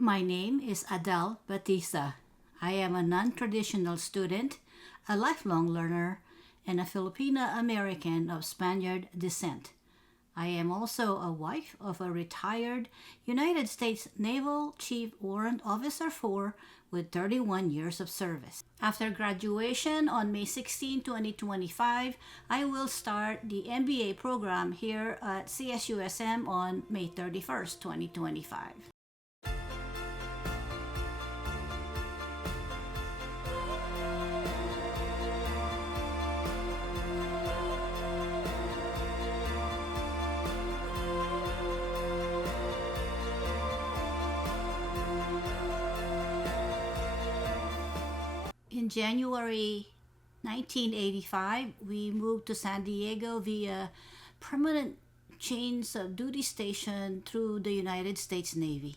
My name is Adel Bautista. I am a non-traditional student, a lifelong learner, and a Filipino-American of Spaniard descent. I am also a wife of a retired United States Naval Chief Warrant Officer 4 with 31 years of service. After graduation on May 16, 2025, I will start the MBA program here at CSUSM on May 31st, 2025. In January 1985, we moved to San Diego via permanent change of duty station through the United States Navy.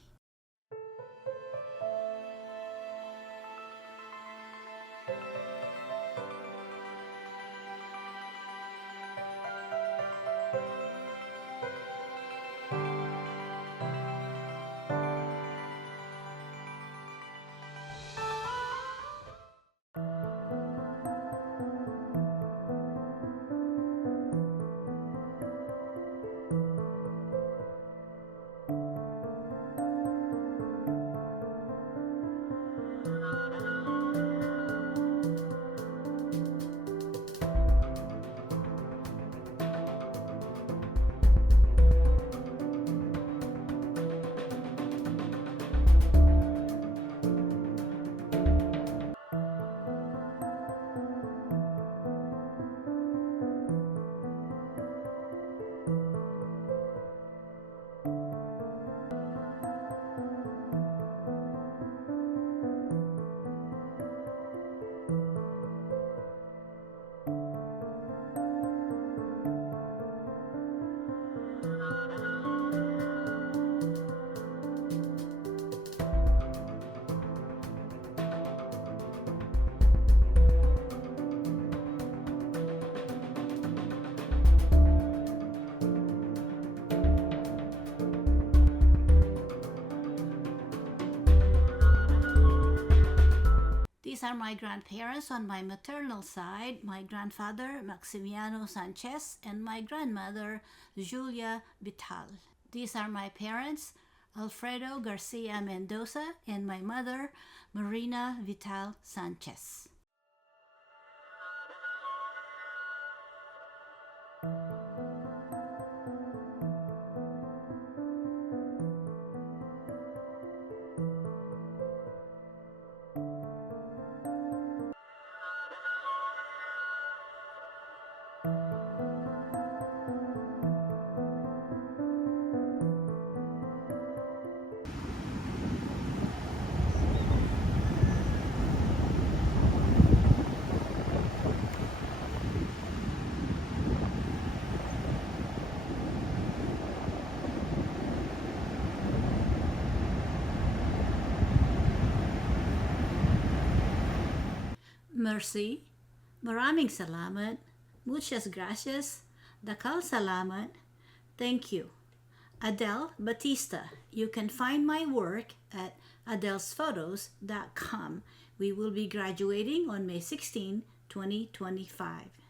These are my grandparents on my maternal side, my grandfather Maximiano Sanchez and my grandmother Julia Vital. These are my parents, Alfredo Garcia Mendoza, and my mother Marina Vital Sanchez. Mercy, maraming salamat, muchas gracias, dakal salamat, thank you. Adel Bautista. You can find my work at adelsphotos.com. We will be graduating on May 16, 2025.